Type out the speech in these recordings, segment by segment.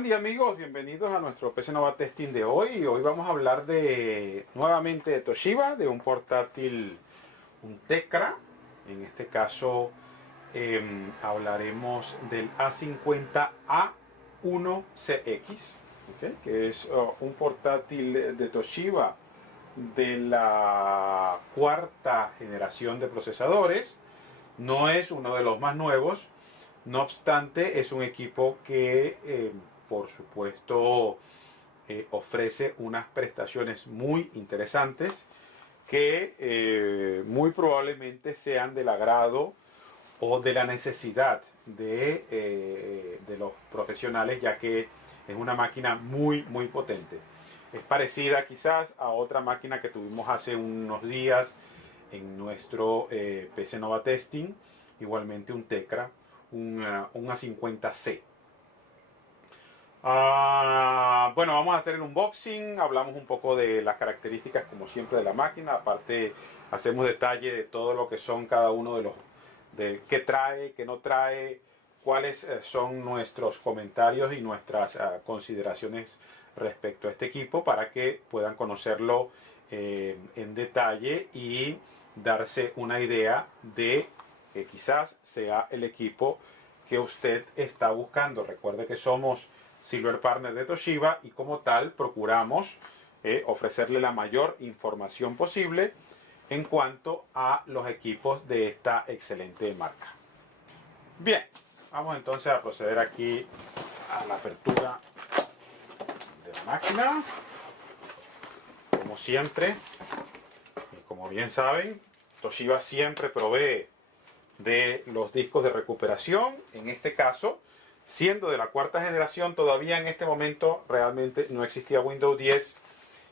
Buen día amigos, bienvenidos a nuestro PC Nova Testing de hoy. Hoy vamos a hablar nuevamente de Toshiba, de un portátil, un Tecra. En este caso hablaremos del A50A1CX, ¿okay? Que es un portátil de Toshiba de la cuarta generación de procesadores. No es uno de los más nuevos, no obstante es un equipo que por supuesto ofrece unas prestaciones muy interesantes que muy probablemente sean del agrado o de la necesidad de los profesionales, ya que es una máquina muy potente. Es parecida quizás a otra máquina que tuvimos hace unos días en nuestro PC Nova Testing, igualmente un Tecra, un A50C. Bueno, vamos a hacer el unboxing, hablamos un poco de las características como siempre de la máquina, aparte hacemos detalle de todo lo que son cada uno de qué trae, qué no trae, cuáles son nuestros comentarios y nuestras consideraciones respecto a este equipo para que puedan conocerlo en detalle y darse una idea de que quizás sea el equipo que usted está buscando. Recuerde que somos Silver Partner de Toshiba y como tal procuramos ofrecerle la mayor información posible en cuanto a los equipos de esta excelente marca. Bien, vamos entonces a proceder aquí a la apertura de la máquina. Como siempre, y como bien saben, Toshiba siempre provee de los discos de recuperación. En este caso, siendo de la cuarta generación, todavía en este momento realmente no existía Windows 10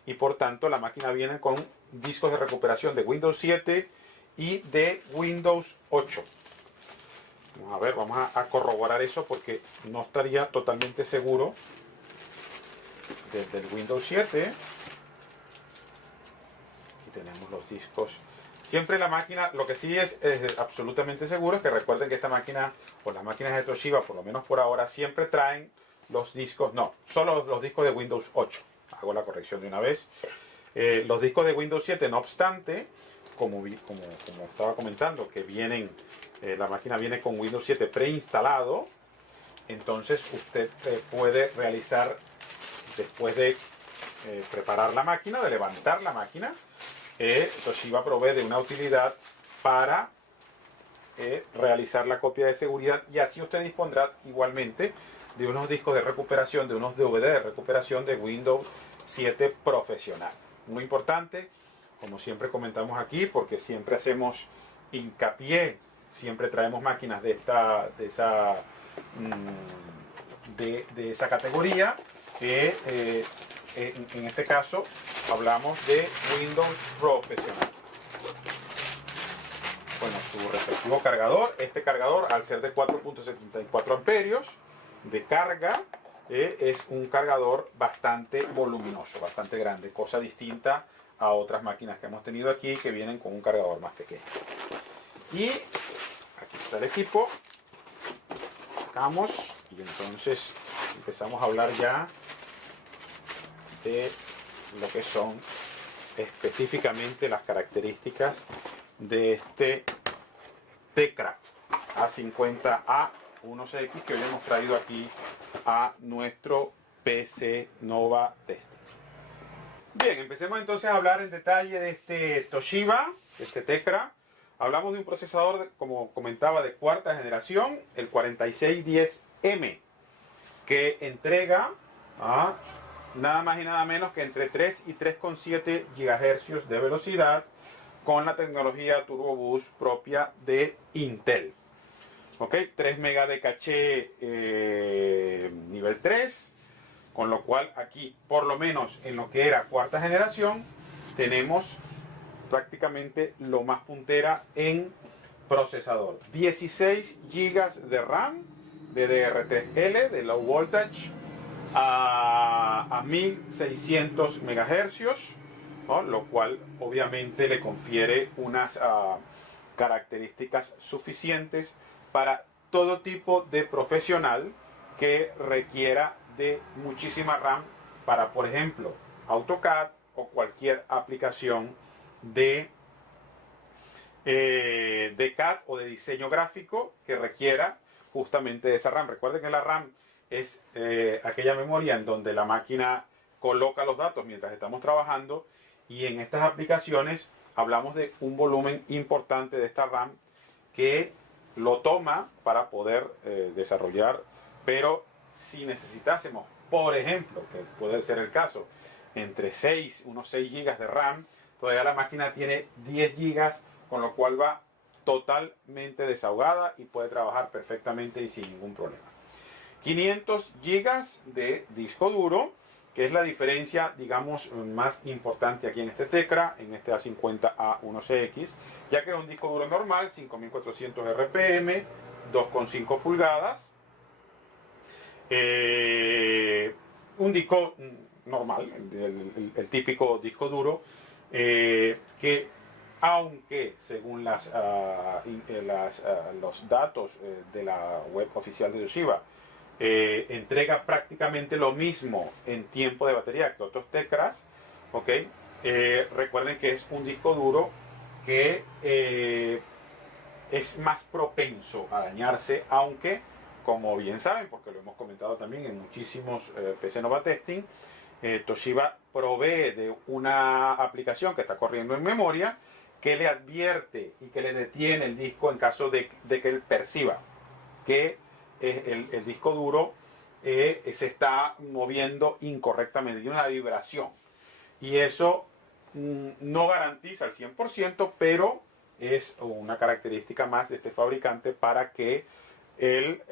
y por tanto la máquina viene con discos de recuperación de Windows 7 y de Windows 8. Vamos a ver, vamos a corroborar eso porque no estaría totalmente seguro desde el Windows 7. Aquí tenemos los discos. Siempre la máquina, lo que sí es absolutamente seguro es que recuerden que esta máquina, o las máquinas de Toshiba, por lo menos por ahora, siempre traen los discos, no, solo los discos de Windows 8. Hago la corrección de una vez. Los discos de Windows 7, no obstante, como estaba comentando, que vienen, la máquina viene con Windows 7 preinstalado, entonces usted puede realizar, después de preparar la máquina, de levantar la máquina, Toshiba provee de una utilidad para realizar la copia de seguridad y así usted dispondrá igualmente de unos discos de recuperación, de unos DVD de recuperación de Windows 7 profesional. Muy importante, como siempre comentamos aquí, porque siempre hacemos hincapié, siempre traemos máquinas de esa categoría, que en este caso hablamos de Windows profesional. Bueno, su respectivo cargador. Este cargador, al ser de 4.74 amperios de carga, es un cargador bastante voluminoso, bastante grande, cosa distinta a otras máquinas que hemos tenido aquí que vienen con un cargador más pequeño. Y aquí está el equipo. Sacamos y entonces empezamos a hablar ya de lo que son específicamente las características de este Tecra A50A1CX que hoy hemos traído aquí a nuestro PC Nova Testing. Bien, empecemos entonces a hablar en detalle de este Toshiba, este Tecra. Hablamos de un procesador, como comentaba, de cuarta generación, el 4610M, que entrega nada más y nada menos que entre 3 y 3,7 GHz de velocidad con la tecnología Turbo Boost propia de Intel. ¿Ok? 3 MB de caché nivel 3, con lo cual aquí, por lo menos en lo que era cuarta generación, tenemos prácticamente lo más puntera en procesador. 16 GB de RAM, DDR3L, de Low Voltage, a 1600 MHz, ¿no? Lo cual obviamente le confiere unas características suficientes para todo tipo de profesional que requiera de muchísima RAM para, por ejemplo, AutoCAD o cualquier aplicación de CAD o de diseño gráfico que requiera justamente esa RAM. Recuerden que la RAM es aquella memoria en donde la máquina coloca los datos mientras estamos trabajando, y en estas aplicaciones hablamos de un volumen importante de esta RAM que lo toma para poder desarrollar. Pero si necesitásemos, por ejemplo, que puede ser el caso, entre unos 6 GB de RAM, todavía la máquina tiene 10 GB, con lo cual va totalmente desahogada y puede trabajar perfectamente y sin ningún problema. 500 GB de disco duro, que es la diferencia, digamos, más importante aquí en este Tecra, en este A50A1CX, ya que es un disco duro normal, 5400 RPM, 2,5 pulgadas, un disco normal, el típico disco duro, que aunque según los datos de la web oficial de Toshiba, entrega prácticamente lo mismo en tiempo de batería que otros Tecras, ¿ok? Recuerden que es un disco duro que es más propenso a dañarse, aunque, como bien saben, porque lo hemos comentado también en muchísimos PC Nova Testing, Toshiba provee de una aplicación que está corriendo en memoria que le advierte y que le detiene el disco en caso de que él perciba que el disco duro se está moviendo incorrectamente, tiene una vibración. Y eso no garantiza al 100%, pero es una característica más de este fabricante para que el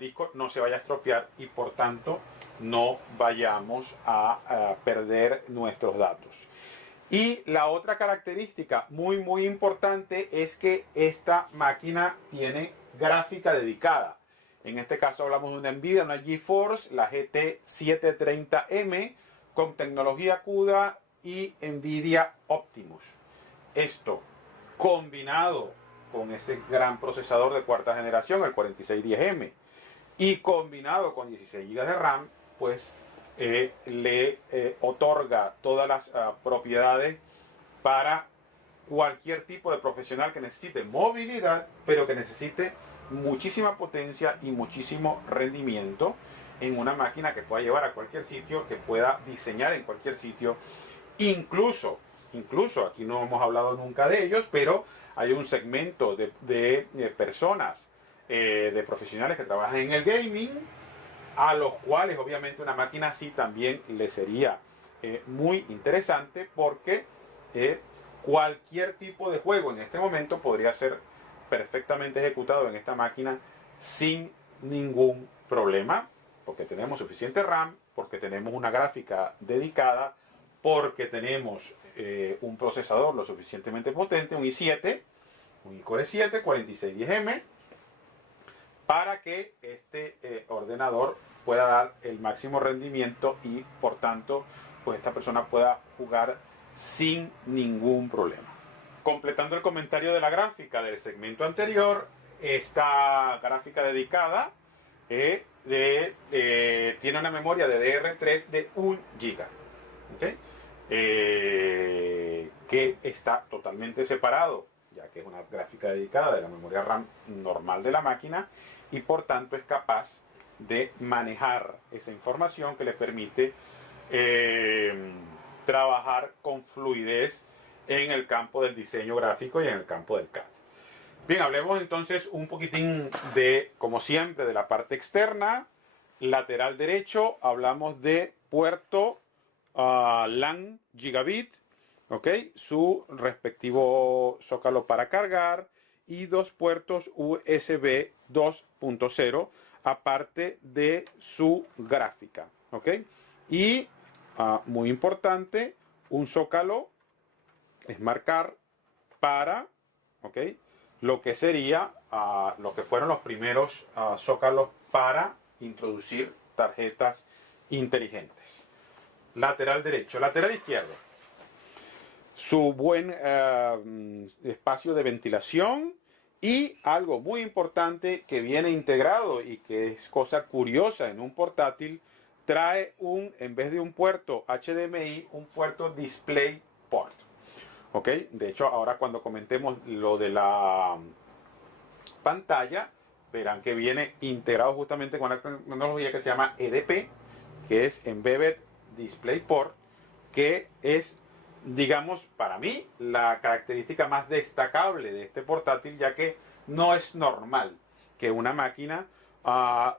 disco no se vaya a estropear y por tanto no vayamos a perder nuestros datos. Y la otra característica muy importante es que esta máquina tiene gráfica dedicada. En este caso hablamos de una Nvidia, una GeForce, la GT 730M con tecnología CUDA y Nvidia Optimus. Esto combinado con ese gran procesador de cuarta generación, el 4610M, y combinado con 16 GB de RAM, pues le otorga todas las propiedades para cualquier tipo de profesional que necesite movilidad, pero que necesite muchísima potencia y muchísimo rendimiento en una máquina que pueda llevar a cualquier sitio, que pueda diseñar en cualquier sitio. Incluso aquí no hemos hablado nunca de ellos, pero hay un segmento de personas, de profesionales que trabajan en el gaming, a los cuales obviamente una máquina así también les sería muy interesante, porque cualquier tipo de juego en este momento podría ser perfectamente ejecutado en esta máquina sin ningún problema, porque tenemos suficiente RAM, porque tenemos una gráfica dedicada, porque tenemos un procesador lo suficientemente potente, un i7, un Core i7 4610M, para que este ordenador pueda dar el máximo rendimiento y por tanto pues esta persona pueda jugar sin ningún problema. Completando el comentario de la gráfica del segmento anterior, esta gráfica dedicada tiene una memoria de DR3 de 1 GB, ¿okay? Que está totalmente separado, ya que es una gráfica dedicada de la memoria RAM normal de la máquina, y por tanto es capaz de manejar esa información que le permite trabajar con fluidez en el campo del diseño gráfico y en el campo del CAD. Bien, hablemos entonces un poquitín de, como siempre, de la parte externa. Lateral derecho, hablamos de puerto LAN gigabit, ¿ok? Su respectivo zócalo para cargar y 2 puertos USB 2.0, aparte de su gráfica, ¿ok? Y muy importante, un zócalo Smart Card para, ¿ok?, lo que sería lo que fueron los primeros zócalos para introducir tarjetas inteligentes. Lateral derecho. Lateral izquierdo, su buen espacio de ventilación Y algo muy importante que viene integrado y que es cosa curiosa en un portátil, trae en vez de un puerto HDMI, un puerto DisplayPort. ¿Ok? De hecho, ahora cuando comentemos lo de la pantalla, verán que viene integrado justamente con la tecnología que se llama EDP, que es Embedded DisplayPort, que es, digamos, para mí, la característica más destacable de este portátil, ya que no es normal que una máquina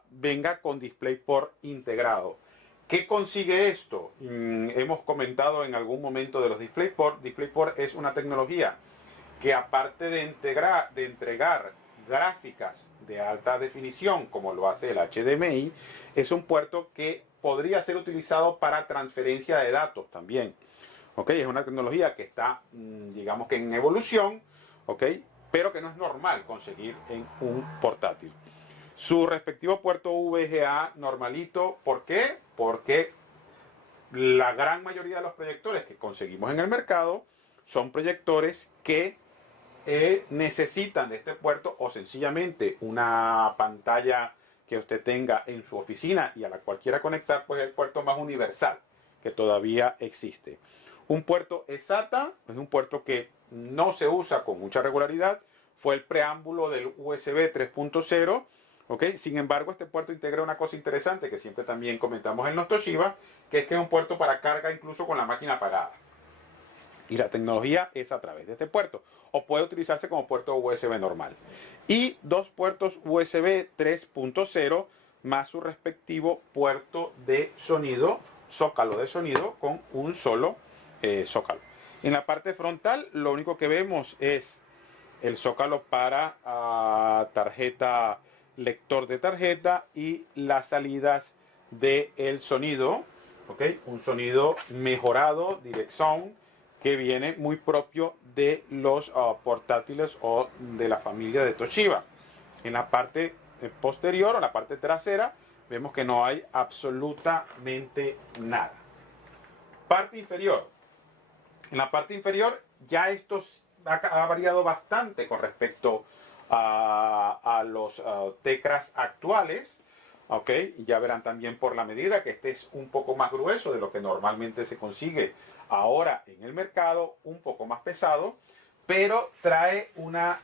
venga con DisplayPort integrado. ¿Qué consigue esto? Hemos comentado en algún momento de los DisplayPort. DisplayPort es una tecnología que, aparte de entregar gráficas de alta definición, como lo hace el HDMI, es un puerto que podría ser utilizado para transferencia de datos también. ¿Ok? Es una tecnología que está, digamos que en evolución, ¿ok? Pero que no es normal conseguir en un portátil. Su respectivo puerto VGA normalito, ¿por qué? Porque la gran mayoría de los proyectores que conseguimos en el mercado son proyectores que necesitan de este puerto, o sencillamente una pantalla que usted tenga en su oficina y a la cual quiera conectar, pues el puerto más universal que todavía existe. Un puerto SATA es un puerto que no se usa con mucha regularidad, fue el preámbulo del USB 3.0. ¿Okay? Sin embargo, este puerto integra una cosa interesante que siempre también comentamos en los Toshiba, que es un puerto para carga incluso con la máquina apagada. Y la tecnología es a través de este puerto, o puede utilizarse como puerto USB normal. Y dos puertos USB 3.0 más su respectivo puerto de sonido, zócalo de sonido, con un solo zócalo. En la parte frontal lo único que vemos es el zócalo para tarjeta, lector de tarjeta, y las salidas del sonido, ¿ok? Un sonido mejorado, Direct Sound, que viene muy propio de los portátiles o de la familia de Toshiba. En la parte posterior o la parte trasera vemos que no hay absolutamente nada. Parte inferior. En la parte inferior ya esto ha variado bastante con respecto a los tecras actuales. ¿Ok? Ya verán también por la medida que este es un poco más grueso de lo que normalmente se consigue ahora en el mercado, un poco más pesado, pero trae una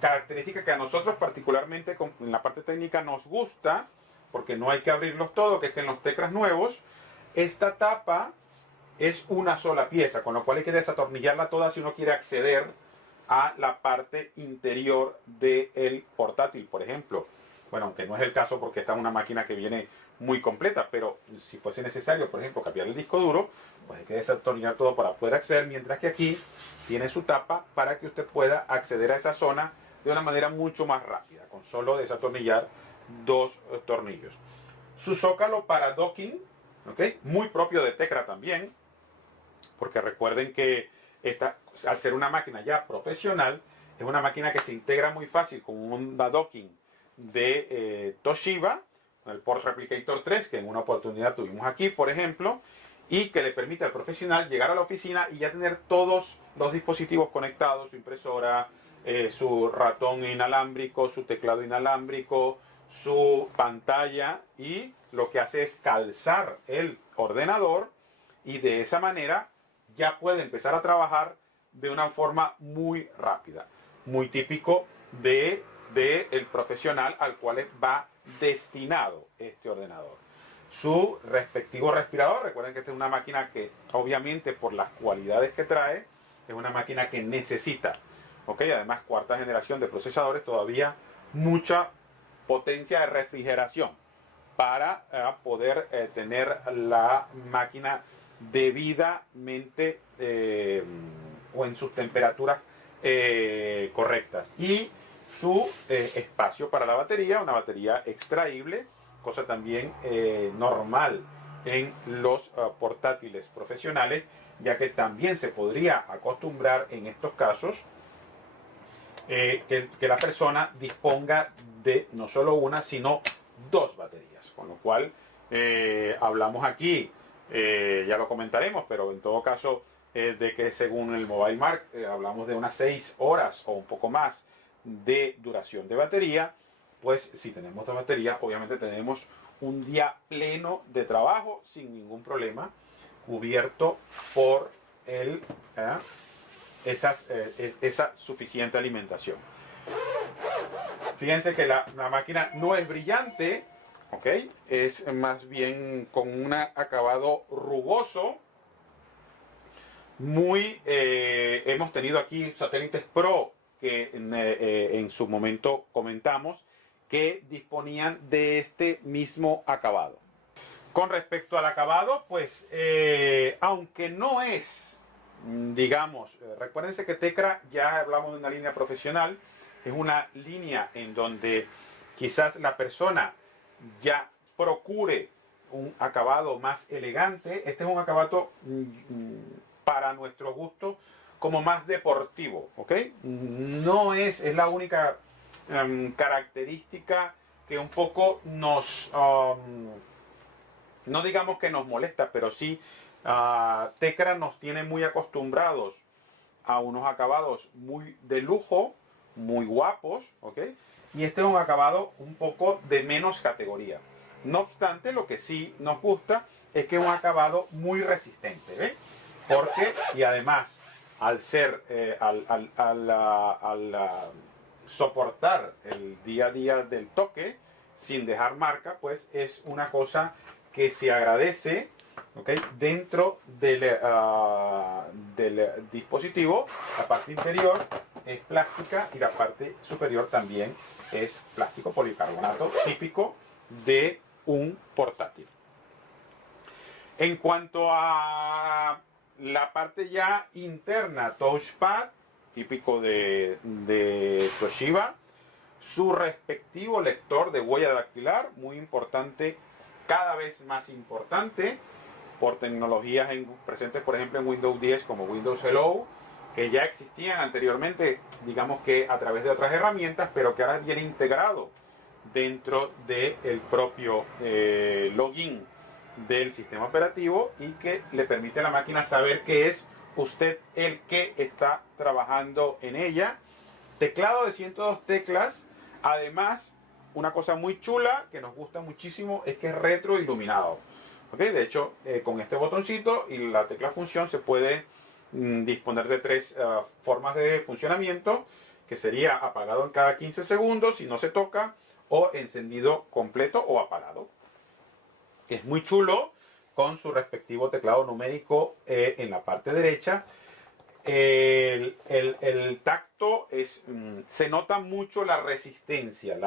característica que a nosotros particularmente en la parte técnica nos gusta, porque no hay que abrirlos todos, que es que en los tecras nuevos esta tapa es una sola pieza, con lo cual hay que desatornillarla toda si uno quiere acceder a la parte interior del portátil, por ejemplo. Bueno, aunque no es el caso porque esta es una máquina que viene muy completa, pero si fuese necesario, por ejemplo, cambiar el disco duro, pues hay que desatornillar todo para poder acceder, mientras que aquí tiene su tapa para que usted pueda acceder a esa zona de una manera mucho más rápida, con solo desatornillar dos tornillos. Su zócalo para docking, ¿okay? Muy propio de Tecra también, porque recuerden que esta, al ser una máquina ya profesional, es una máquina que se integra muy fácil con un docking de Toshiba, el Port Replicator 3, que en una oportunidad tuvimos aquí, por ejemplo, y que le permite al profesional llegar a la oficina y ya tener todos los dispositivos conectados, su impresora, su ratón inalámbrico, su teclado inalámbrico, su pantalla, y lo que hace es calzar el ordenador, y de esa manera ya puede empezar a trabajar de una forma muy rápida, muy típico de el profesional al cual va destinado este ordenador. Su respectivo respirador, recuerden que esta es una máquina que obviamente por las cualidades que trae, es una máquina que necesita, ¿ok? Además, cuarta generación de procesadores, todavía mucha potencia de refrigeración para poder tener la máquina debidamente o en sus temperaturas correctas. Y su espacio para la batería, una batería extraíble, cosa también normal en los portátiles profesionales, ya que también se podría acostumbrar en estos casos que la persona disponga de no solo una, sino dos baterías. Con lo cual hablamos aquí, ya lo comentaremos, pero en todo caso de que según el Mobile Mark hablamos de unas 6 horas o un poco más de duración de batería. Pues si tenemos la batería, obviamente tenemos un día pleno de trabajo sin ningún problema, cubierto por esa suficiente alimentación. Fíjense que la máquina no es brillante, ¿ok? Es más bien con un acabado rugoso. Hemos tenido aquí satélites Pro que en su momento comentamos que disponían de este mismo acabado. Con respecto al acabado, pues aunque no es, digamos, recuérdense que Tecra, ya hablamos de una línea profesional, es una línea en donde quizás la persona ya procure un acabado más elegante. Este es un acabado para nuestro gusto como más deportivo, ¿ok? No es la única característica que un poco nos, no digamos que nos molesta, pero sí Tecra nos tiene muy acostumbrados a unos acabados muy de lujo, muy guapos, ¿ok? Y este es un acabado un poco de menos categoría. No obstante, lo que sí nos gusta es que es un acabado muy resistente, ¿ves? Porque, y además, al ser, al soportar el día a día del toque, sin dejar marca, pues es una cosa que se agradece, ¿okay? Dentro del dispositivo. La parte inferior es plástica y la parte superior también es plástico policarbonato, típico de un portátil. En cuanto a la parte ya interna, touchpad, típico de Toshiba, su respectivo lector de huella dactilar, muy importante, cada vez más importante, por tecnologías presentes, por ejemplo, en Windows 10 como Windows Hello, que ya existían anteriormente, digamos que a través de otras herramientas, pero que ahora viene integrado dentro del propio login del sistema operativo y que le permite a la máquina saber que es usted el que está trabajando en ella. Teclado de 102 teclas. Además, una cosa muy chula que nos gusta muchísimo es que es retroiluminado. ¿Okay? De hecho, con este botoncito y la tecla función se puede disponer de 3 formas de funcionamiento, que sería apagado en cada 15 segundos si no se toca, o encendido completo o apagado. Es muy chulo, con su respectivo teclado numérico en la parte derecha. El tacto se nota mucho la resistencia.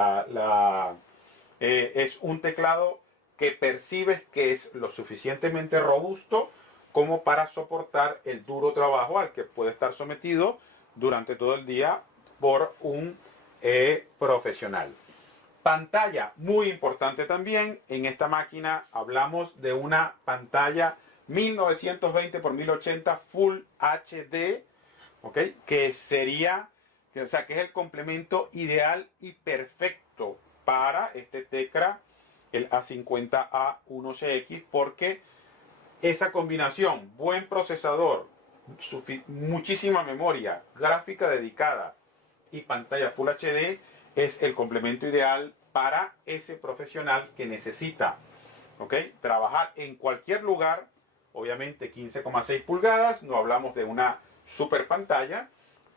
Es un teclado que percibes que es lo suficientemente robusto como para soportar el duro trabajo al que puede estar sometido durante todo el día por un profesional. Pantalla, muy importante también. En esta máquina hablamos de una pantalla 1920 x 1080 Full HD, ¿ok? Que sería, o sea, que es el complemento ideal y perfecto para este Tecra, el A50A1CX, porque esa combinación, buen procesador, muchísima memoria, gráfica dedicada y pantalla Full HD, es el complemento ideal para ese profesional que necesita, ¿ok? Trabajar en cualquier lugar. Obviamente 15,6 pulgadas, no hablamos de una super pantalla,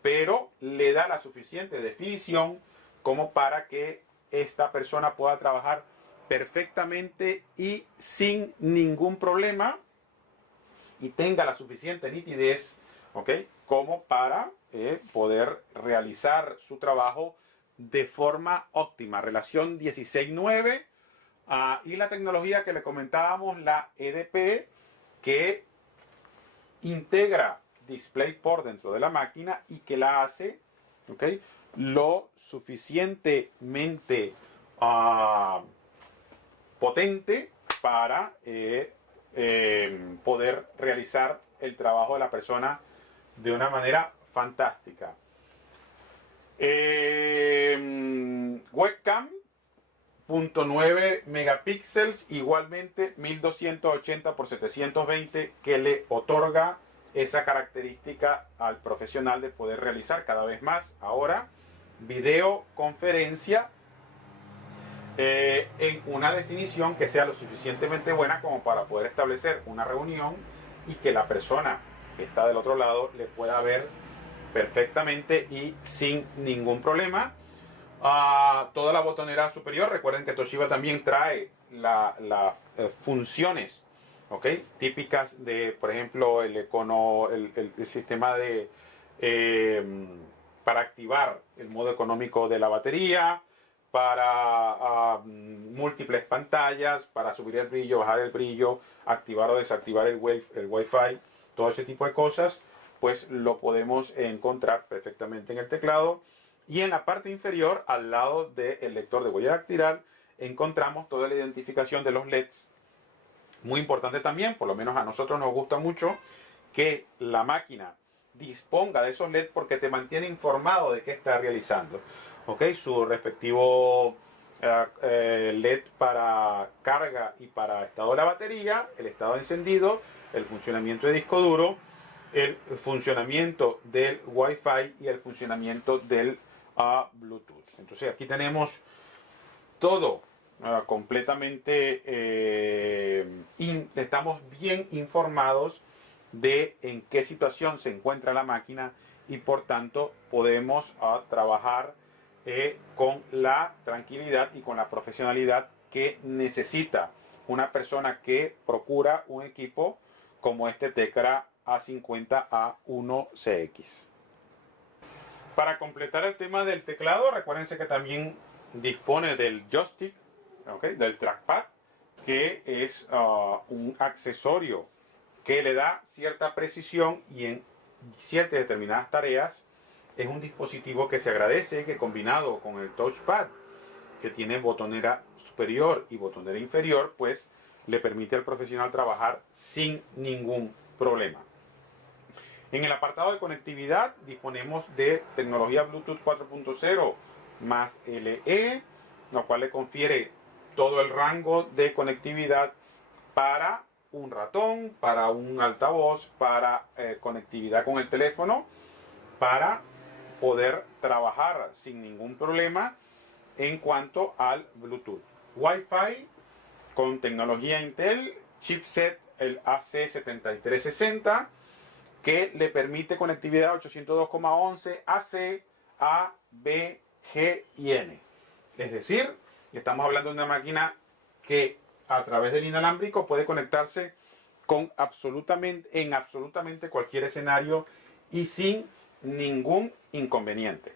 pero le da la suficiente definición como para que esta persona pueda trabajar perfectamente y sin ningún problema y tenga la suficiente nitidez, ¿ok? Como para poder realizar su trabajo de forma óptima. Relación 16:9 y la tecnología que le comentábamos, la EDP, que integra DisplayPort dentro de la máquina y que la hace, ¿okay?, lo suficientemente potente para poder realizar el trabajo de la persona de una manera fantástica. Webcam 0.9 megapíxeles, igualmente 1280 x 720, que le otorga esa característica al profesional de poder realizar cada vez más ahora videoconferencia en una definición que sea lo suficientemente buena como para poder establecer una reunión y que la persona que está del otro lado le pueda ver perfectamente y sin ningún problema. Toda la botonera superior, recuerden que Toshiba también trae las funciones, ¿ok?, típicas de, por ejemplo, el econo, el sistema de para activar el modo económico de la batería, para múltiples pantallas, para subir el brillo, bajar el brillo, activar o desactivar el Wi-Fi, todo ese tipo de cosas, pues lo podemos encontrar perfectamente en el teclado. Y en la parte inferior, al lado del lector de huella dactilar, encontramos toda la identificación de los LEDs. Muy importante también, por lo menos a nosotros nos gusta mucho, que la máquina disponga de esos LEDs porque te mantiene informado de qué está realizando. ¿Ok? Su respectivo LED para carga y para estado de la batería, el estado de encendido, el funcionamiento de disco duro, el funcionamiento del Wi-Fi y el funcionamiento del Bluetooth. Entonces aquí tenemos todo completamente, estamos bien informados de en qué situación se encuentra la máquina y por tanto podemos trabajar con la tranquilidad y con la profesionalidad que necesita una persona que procura un equipo como este Tecra A50A1CX. Para completar el tema del teclado, recuérdense que también dispone del joystick, ¿okay?, del trackpad, que es un accesorio que le da cierta precisión y en ciertas determinadas tareas es un dispositivo que se agradece que combinado con el touchpad que tiene botonera superior y botonera inferior, pues le permite al profesional trabajar sin ningún problema. En el apartado de conectividad disponemos de tecnología Bluetooth 4.0 más LE, lo cual le confiere todo el rango de conectividad para un ratón, para un altavoz, para conectividad con el teléfono, para poder trabajar sin ningún problema en cuanto al Bluetooth. Wi-Fi con tecnología Intel, chipset el AC7360, que le permite conectividad 802.11 AC, A, B, G y N. Es decir, estamos hablando de una máquina que a través del inalámbrico puede conectarse con en absolutamente cualquier escenario y sin ningún inconveniente.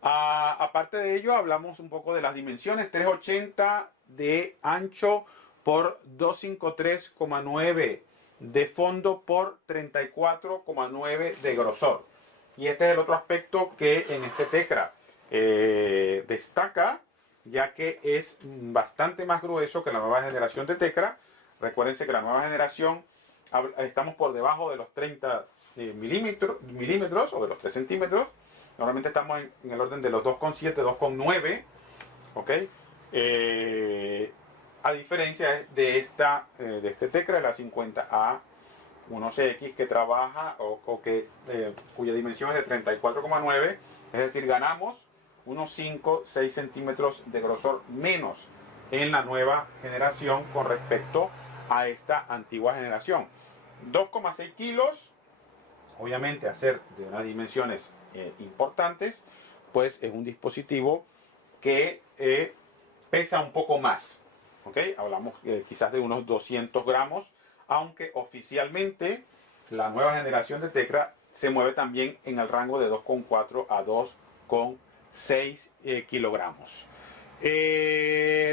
Aparte de ello, hablamos un poco de las dimensiones: 380 de ancho por 253,9 de fondo por 34,9 de grosor. Y este es el otro aspecto que en este Tecra destaca, ya que es bastante más grueso que la nueva generación de Tecra. Recuérdense que la nueva generación estamos por debajo de los 30 milímetros o de los 3 centímetros. Normalmente estamos en el orden de los 2,7, 2,9, ¿ok? A diferencia de este Tecra, la 50A1CX, que trabaja cuya dimensión es de 34,9, es decir, ganamos unos 5, 6 centímetros de grosor menos en la nueva generación con respecto a esta antigua generación. 2,6 kilos, obviamente, a ser de unas dimensiones importantes, pues es un dispositivo que pesa un poco más, ¿ok? Hablamos quizás de unos 200 gramos, aunque oficialmente la nueva generación de Tecra se mueve también en el rango de 2,4 a 2,6 kilogramos.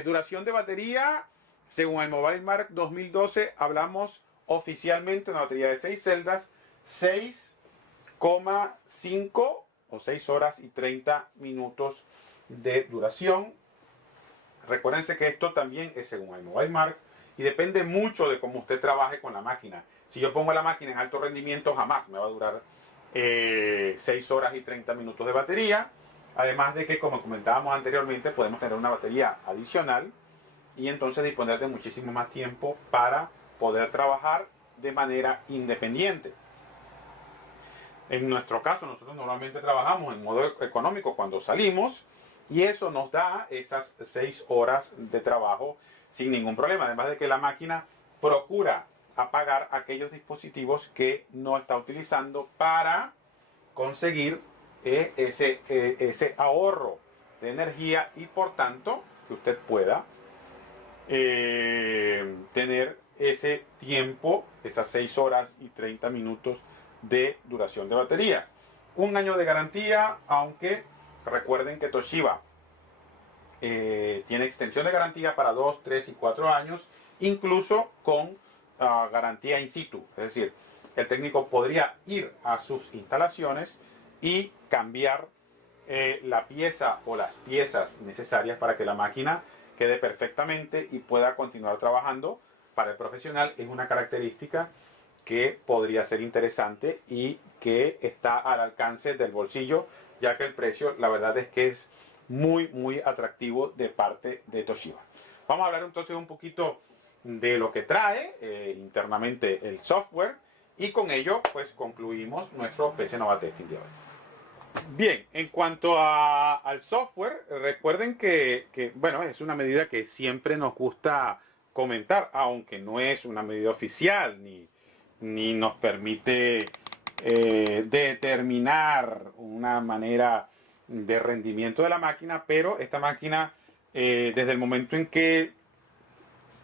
Duración de batería, según el Mobile Mark 2012, hablamos oficialmente de una batería de 6 celdas, 6,5 o 6 horas y 30 minutos de duración. Recuérdense que esto también es según el Mobile Mark y depende mucho de cómo usted trabaje con la máquina. Si yo pongo la máquina en alto rendimiento, jamás me va a durar 6 horas y 30 minutos de batería. Además de que, como comentábamos anteriormente, podemos tener una batería adicional y entonces disponer de muchísimo más tiempo para poder trabajar de manera independiente. En nuestro caso, nosotros normalmente trabajamos en modo económico cuando salimos y eso nos da esas 6 horas de trabajo sin ningún problema. Además de que la máquina procura apagar aquellos dispositivos que no está utilizando para conseguir ese ahorro de energía y por tanto que usted pueda tener ese tiempo, esas 6 horas y 30 minutos de duración de batería. 1 año de garantía, aunque recuerden que Toshiba tiene extensión de garantía para 2, 3 y 4 años, incluso con garantía in situ. Es decir, el técnico podría ir a sus instalaciones y cambiar la pieza o las piezas necesarias para que la máquina quede perfectamente y pueda continuar trabajando. Para el profesional es una característica que podría ser interesante y que está al alcance del bolsillo, ya que el precio, la verdad es que es muy atractivo de parte de Toshiba. Vamos a hablar entonces un poquito de lo que trae internamente el software y con ello pues concluimos nuestro PC Nova Testing de hoy. Bien, en cuanto al software, recuerden que, bueno, es una medida que siempre nos gusta comentar, aunque no es una medida oficial ni nos permite determinar una manera de rendimiento de la máquina, pero esta máquina, desde el momento en que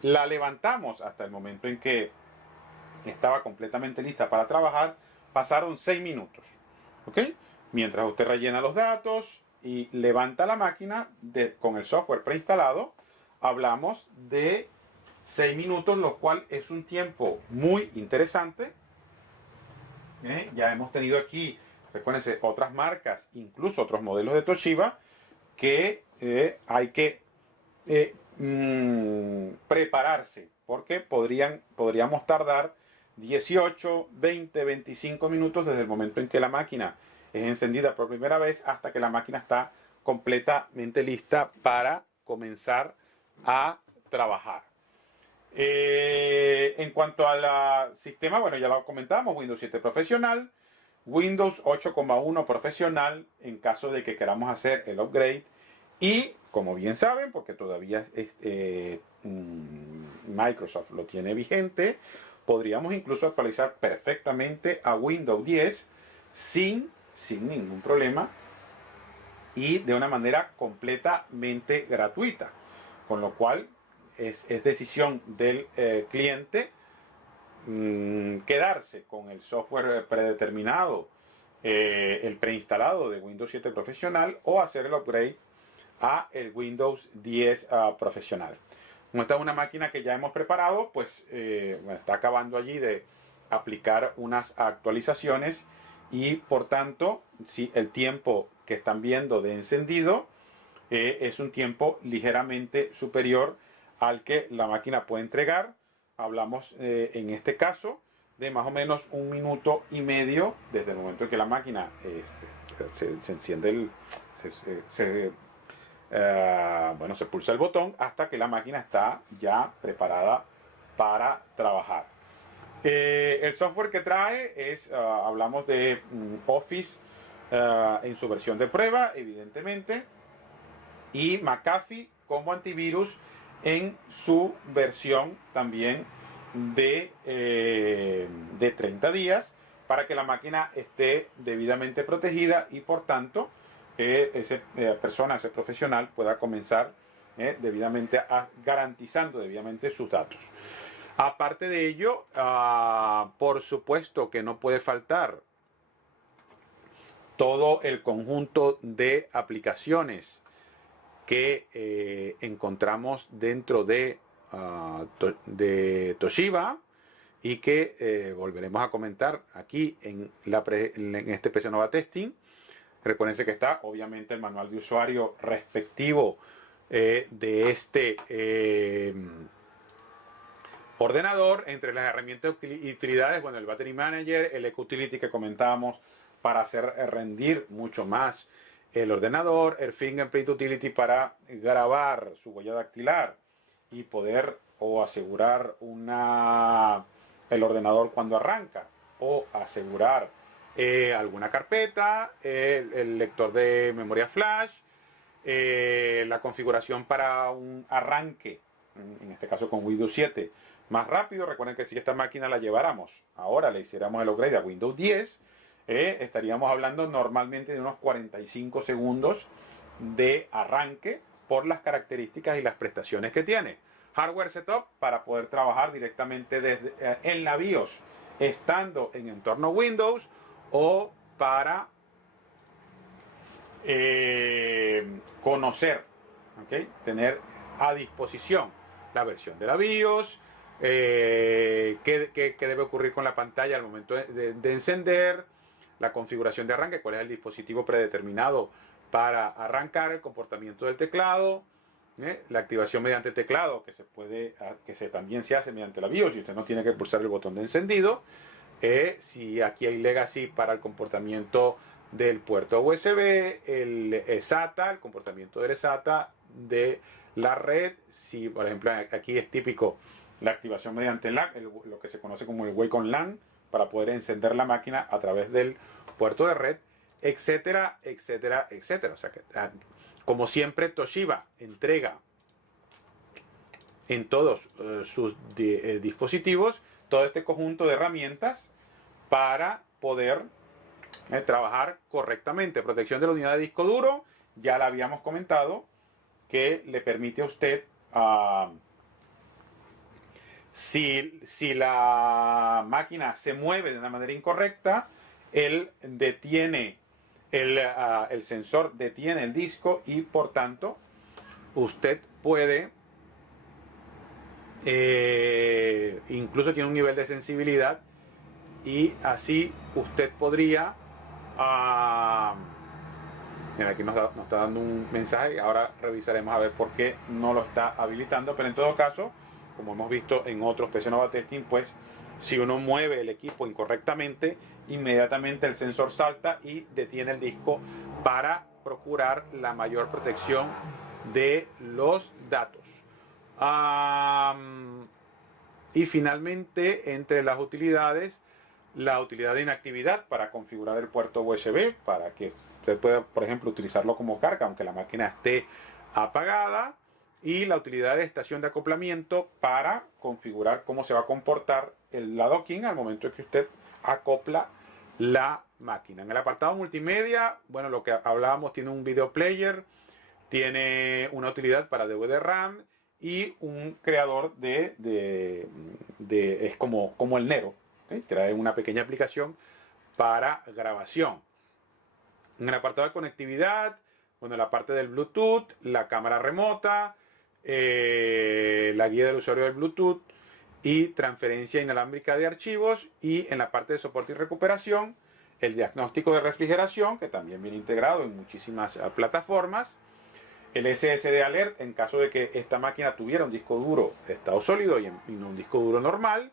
la levantamos hasta el momento en que estaba completamente lista para trabajar, pasaron 6 minutos. ¿Ok? Mientras usted rellena los datos y levanta la máquina con el software preinstalado, hablamos de 6 minutos, lo cual es un tiempo muy interesante. Ya hemos tenido aquí, recuérdense, otras marcas, incluso otros modelos de Toshiba, que hay que prepararse, porque podríamos tardar 18, 20, 25 minutos desde el momento en que la máquina es encendida por primera vez hasta que la máquina está completamente lista para comenzar a trabajar. En cuanto al sistema, bueno, ya lo comentamos, Windows 7 profesional, Windows 8,1 profesional en caso de que queramos hacer el upgrade y, como bien saben, porque todavía Microsoft lo tiene vigente, podríamos incluso actualizar perfectamente a Windows 10 sin ningún problema y de una manera completamente gratuita, con lo cual es decisión del cliente quedarse con el software predeterminado, el preinstalado de Windows 7 profesional o hacer el upgrade a el Windows 10 profesional. Como esta es una máquina que ya hemos preparado, pues está acabando allí de aplicar unas actualizaciones y por tanto, si el tiempo que están viendo de encendido es un tiempo ligeramente superior al que la máquina puede entregar. Hablamos en este caso de más o menos 1 minuto y medio desde el momento en que la máquina se enciende se pulsa el botón hasta que la máquina está ya preparada para trabajar. El software que trae es, hablamos de Office en su versión de prueba, evidentemente, y McAfee como antivirus en su versión también de 30 días para que la máquina esté debidamente protegida y por tanto ese profesional pueda comenzar garantizando debidamente sus datos. Aparte de ello, por supuesto que no puede faltar todo el conjunto de aplicaciones que encontramos dentro de Toshiba y que volveremos a comentar aquí en este PC Nova Testing. Recuérdense que está obviamente el manual de usuario respectivo de este ordenador, entre las herramientas y utilidades, bueno, el Battery Manager, el Eco Utility que comentábamos para hacer rendir mucho más el ordenador, el Fingerprint Utility para grabar su huella dactilar y poder o asegurar una el ordenador cuando arranca, o asegurar alguna carpeta, el lector de memoria flash, la configuración para un arranque, en este caso con Windows 7, más rápido. Recuerden que si esta máquina la lleváramos, ahora le hiciéramos el upgrade a Windows 10, estaríamos hablando normalmente de unos 45 segundos de arranque por las características y las prestaciones que tiene. Hardware setup para poder trabajar directamente desde, en la BIOS, estando en entorno Windows, o para conocer, ¿okay? Tener a disposición la versión de la BIOS, qué debe ocurrir con la pantalla al momento de encender, la configuración de arranque, cuál es el dispositivo predeterminado para arrancar, el comportamiento del teclado, la activación mediante teclado, también se hace mediante la BIOS y usted no tiene que pulsar el botón de encendido. Si aquí hay legacy para el comportamiento del puerto USB, el SATA, el comportamiento del SATA de la red. Si por ejemplo aquí es típico la activación mediante LAN, lo que se conoce como el Wake on LAN, para poder encender la máquina a través del puerto de red, etcétera, etcétera, etcétera. O sea que, como siempre, Toshiba entrega en todos sus dispositivos todo este conjunto de herramientas para poder trabajar correctamente. Protección de la unidad de disco duro, ya la habíamos comentado, que le permite a usted, si la máquina se mueve de una manera incorrecta, él detiene, el sensor detiene el disco y por tanto usted puede, incluso tiene un nivel de sensibilidad, y así usted podría, mira, aquí nos está dando un mensaje, ahora revisaremos a ver por qué no lo está habilitando, pero en todo caso, como hemos visto en otros PC Nova Testing, pues si uno mueve el equipo incorrectamente, inmediatamente el sensor salta y detiene el disco para procurar la mayor protección de los datos. Y finalmente, entre las utilidades, la utilidad de inactividad para configurar el puerto USB, para que usted pueda, por ejemplo, utilizarlo como carga, aunque la máquina esté apagada, y la utilidad de estación de acoplamiento para configurar cómo se va a comportar la docking al momento en que usted acopla la máquina. En el apartado multimedia, bueno, lo que hablábamos, tiene un video player, tiene una utilidad para DVD RAM y un creador es como el Nero, ¿okay? Trae una pequeña aplicación para grabación. En el apartado de conectividad, bueno, la parte del Bluetooth, la cámara remota, la guía del usuario del Bluetooth y transferencia inalámbrica de archivos, y en la parte de soporte y recuperación, el diagnóstico de refrigeración, que también viene integrado en muchísimas plataformas, el SSD Alert en caso de que esta máquina tuviera un disco duro de estado sólido y no un disco duro normal,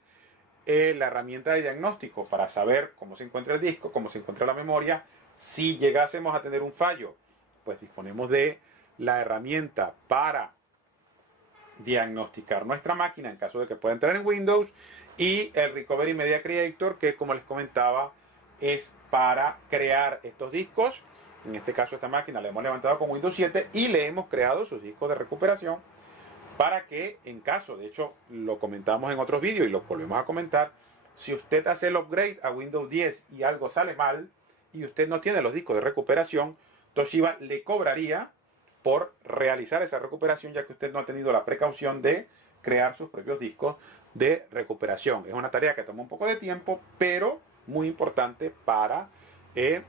la herramienta de diagnóstico para saber cómo se encuentra el disco, cómo se encuentra la memoria. Si llegásemos a tener un fallo, pues disponemos de la herramienta para diagnosticar nuestra máquina en caso de que pueda entrar en Windows, y el Recovery Media Creator, que como les comentaba es para crear estos discos. En este caso esta máquina la hemos levantado con Windows 7 y le hemos creado sus discos de recuperación para que, en caso, de hecho lo comentamos en otros vídeos y lo volvemos a comentar, si usted hace el upgrade a Windows 10 y algo sale mal y usted no tiene los discos de recuperación, Toshiba le cobraría por realizar esa recuperación, ya que usted no ha tenido la precaución de crear sus propios discos de recuperación. Es una tarea que toma un poco de tiempo, pero muy importante para que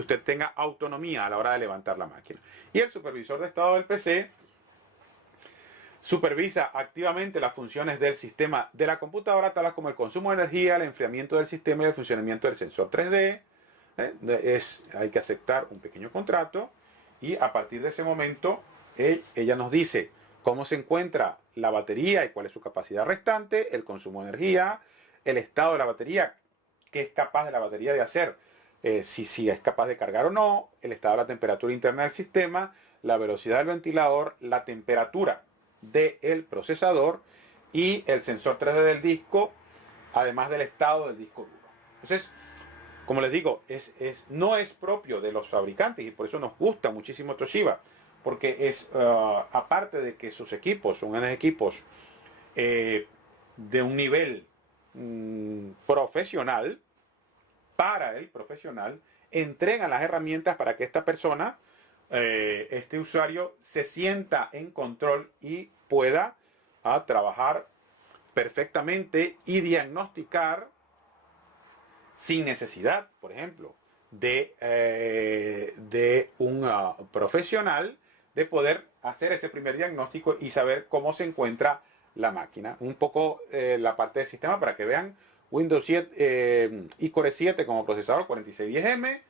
usted tenga autonomía a la hora de levantar la máquina. Y el supervisor de estado del PC supervisa activamente las funciones del sistema de la computadora, tales como el consumo de energía, el enfriamiento del sistema y el funcionamiento del sensor 3D. Hay que aceptar un pequeño contrato y a partir de ese momento ella nos dice cómo se encuentra la batería y cuál es su capacidad restante, el consumo de energía, el estado de la batería, qué es capaz de la batería de hacer, si es capaz de cargar o no, el estado de la temperatura interna del sistema, la velocidad del ventilador, la temperatura del procesador y el sensor 3D del disco, además del estado del disco duro. Entonces, como les digo, no es propio de los fabricantes y por eso nos gusta muchísimo Toshiba, porque aparte de que sus equipos son unos equipos de un nivel profesional, para el profesional, entregan las herramientas para que esta persona, este usuario, se sienta en control y pueda trabajar perfectamente y diagnosticar sin necesidad, por ejemplo, de un profesional, de poder hacer ese primer diagnóstico y saber cómo se encuentra la máquina. Un poco la parte del sistema para que vean Windows 7 y Core 7 como procesador, 4610M,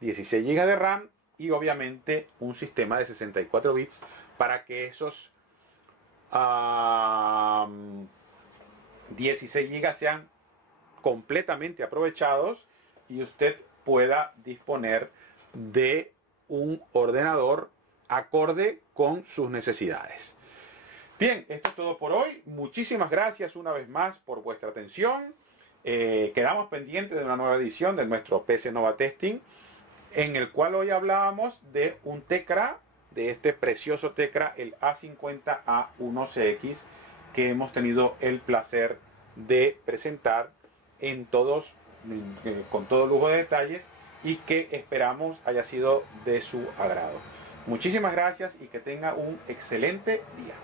16 GB de RAM y obviamente un sistema de 64 bits para que esos 16 GB sean completamente aprovechados y usted pueda disponer de un ordenador acorde con sus necesidades. Bien, esto es todo por hoy. Muchísimas gracias una vez más por vuestra atención. Quedamos pendientes de una nueva edición de nuestro PC Nova Testing, en el cual hoy hablábamos de un Tecra, de este precioso Tecra, el A50A1CX, que hemos tenido el placer de presentar con todo lujo de detalles y que esperamos haya sido de su agrado. Muchísimas gracias y que tenga un excelente día.